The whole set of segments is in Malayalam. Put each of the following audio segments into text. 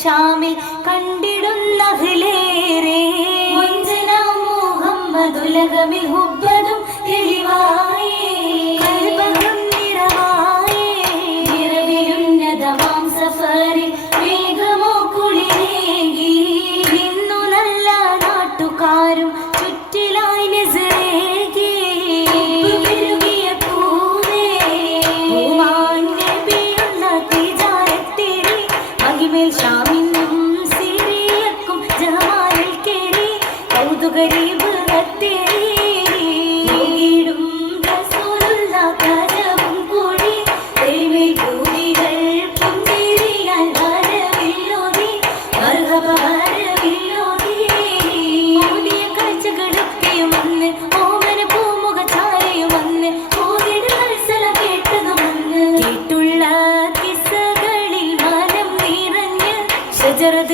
ഷാമിൽ കണ്ടിടുന്നഹിലേറെ മുഹമ്മദുലകമിൽ ഹുബ്ബതും തെളിവായേ കൽബകം നിറവായേ നിറവിലുന്നതമാം സഫറിൽ വേഗമോ കുളിരേകി ഇന്നു നല്ല നാട്ടുകാരും ചുറ്റിലായി നസറേകി പെരുകിയ പൂവേ പൂമാൻ നബിയുള്ള തിജാരത്തേറി മഹിമേൽ ഷാമിനും സിറിയക്കും ജമാലിൽ കേറി കൗതുകരീബ്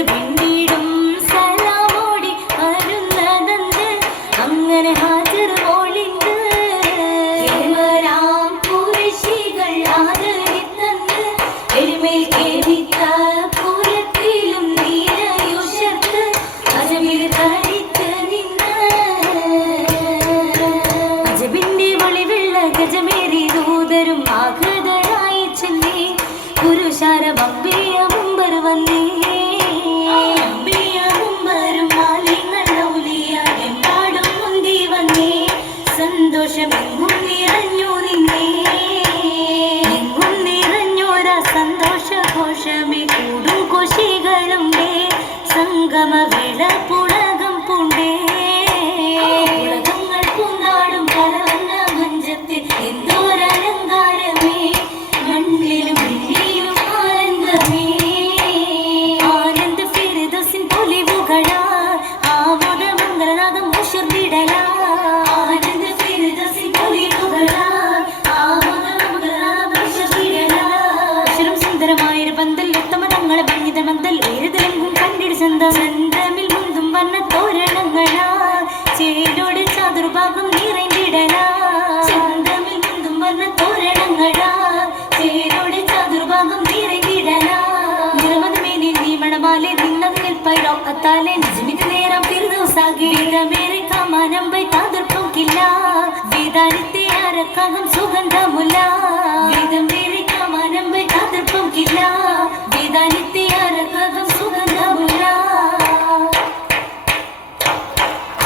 പിന്നീടും സലാമോടി വരുന്നതെന്ന് അങ്ങനെ ഹാജർ ഓളിണ്ട് പുരുഷികൾ ആദരിത്തന്ന് എരുമേൽ കേൾവിത്ത പൂരത്തിലും നീലയുഷർത്ത് അജമിൽ കളിത്ത് നിന്ന് അജബിന്റെ ഒളിവുള്ള ഗജമേറി ദൂതരും ആഹൃതരായി ചെന്നേ പുരുഷാര ബബ്ബിയ മുമ്പർ വന്നേ സന്തോഷമെങ്ങും നിറഞ്ഞു നിന്നേ എങ്ങും നിറഞ്ഞോരാ സന്തോഷഘോഷമേ കൂടും കൊശികളുണ്ടേ സംഗമവേള പുളകം പൂണ്ടേ പുളകങ്ങൾ പൂന്നാടും കലവന്ന മഞ്ചത്തിൽ എന്തോരലങ്കാരമേ മണ്ണിലും വിണ്ണിലും ആനന്ദമേ ആനന്ദ ഫിർദൗസിൻ പൊലിവുകളാ ആമോദ മംഗളനാദം ഉഷർന്നിടലാ ചന്ദ്രമിൽ മുന്തും വന്ന തോരണങ്ങളാ ചേരോട് ചതുർഭാഗം നിറഞ്ഞിടലാ ചന്ദ്രമിൽ മുന്തും വന്ന തോരണങ്ങളാ ചേരോട് ചതുർഭാഗം നിറഞ്ഞിടലാ നിറമതമേനി നീ മണമാലെ നിന്നത് നിൽപ്പൈറോ അത്താലെ നിജമിത് നേരം ഫിർദൗസാകെ ഇതമേറെ കമാനം ബൈ താതിർപ്പൊക്കില്ല വേദാരിത്തെ അരക്കകം സുഗന്ധമുല്ല വേദമേറെ കമാനം ബൈ താതിർപ്പൊക്കില്ല വേദാരിത്തെ അരക്കകം സുഗന്ധമുല്ല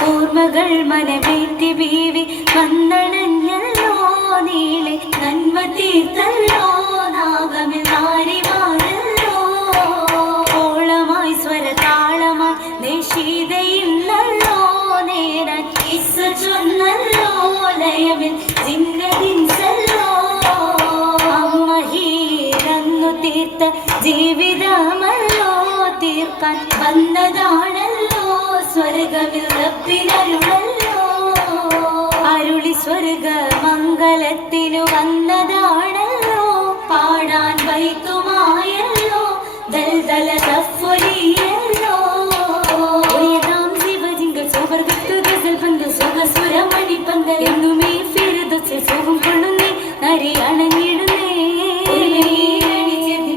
ഓർമ്മകൾ മനമേറ്റി ബീവി വന്നണഞ്ഞല്ലോ നീളെ നന്മ തീർത്തല്ലോ നാഗമിൽ നാരിമാരല്ലോ ഓളമായി സ്വരതാളമായി നിശീതയില്ലല്ലോ നേരാൻ കിസ്സ ചൊന്നല്ലോ ലയമിൽ ജിന്നതിൻസല്ലോ അമ്മ ഹീരന്നു തീർത്ത ജീവിതമല്ലോ തീർക്കാൻ വന്നതാണല്ലോ സ്വർഗമിൽ റബ്ബിനരുളല്ലോ അരുളി സ്വർഗ മംഗളത്തിനു വന്നതാണല്ലോ പാടാൻ വൈത്തുമായല്ലോ ദൽദല തഫ്വലിയല്ലോ ഏതാം ശിവജിങ്കൽ സുവർഗത്ത് ഗസൽ പന്ത് സുഖസുരമണി പന്തൽ എന്നുമേ ഫിർദൗസിൽ സുഖം കൊള്ളുന്നേ നരി അണഞ്ഞിടുന്നേ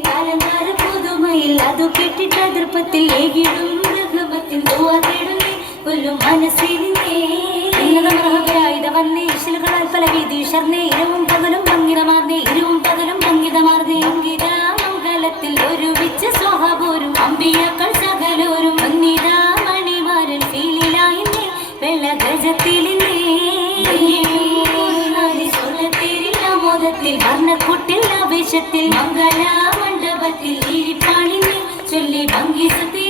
കാലങ്കാര പുതുമയിൽ അതു കെട്ടിട്ട ദൃപ്പത്തിൽ ഏകിടും ഇരവും പകലും ഭംഗിതമാർന്നേ ഇരുവും പകലും ഭംഗിതമാർന്നേ അങ്കിത മംഗളത്തിൽ ഒരുമിച്ച് സ്വഹപോരും അമ്പിയാക്കൾ സകലോരും വന്നിത മണിമാരൻ ഫീലിലായിന്നേ വെള്ളഗജത്തിലിന്നേ മോദത്തിൽ വർണ്ണക്കുട്ടിൽ ആവേശത്തിൽ മംഗള മണ്ഡപത്തിൽ ഇരിപ്പാണിന്നേ ചൊല്ലി ഭംഗി സത്യ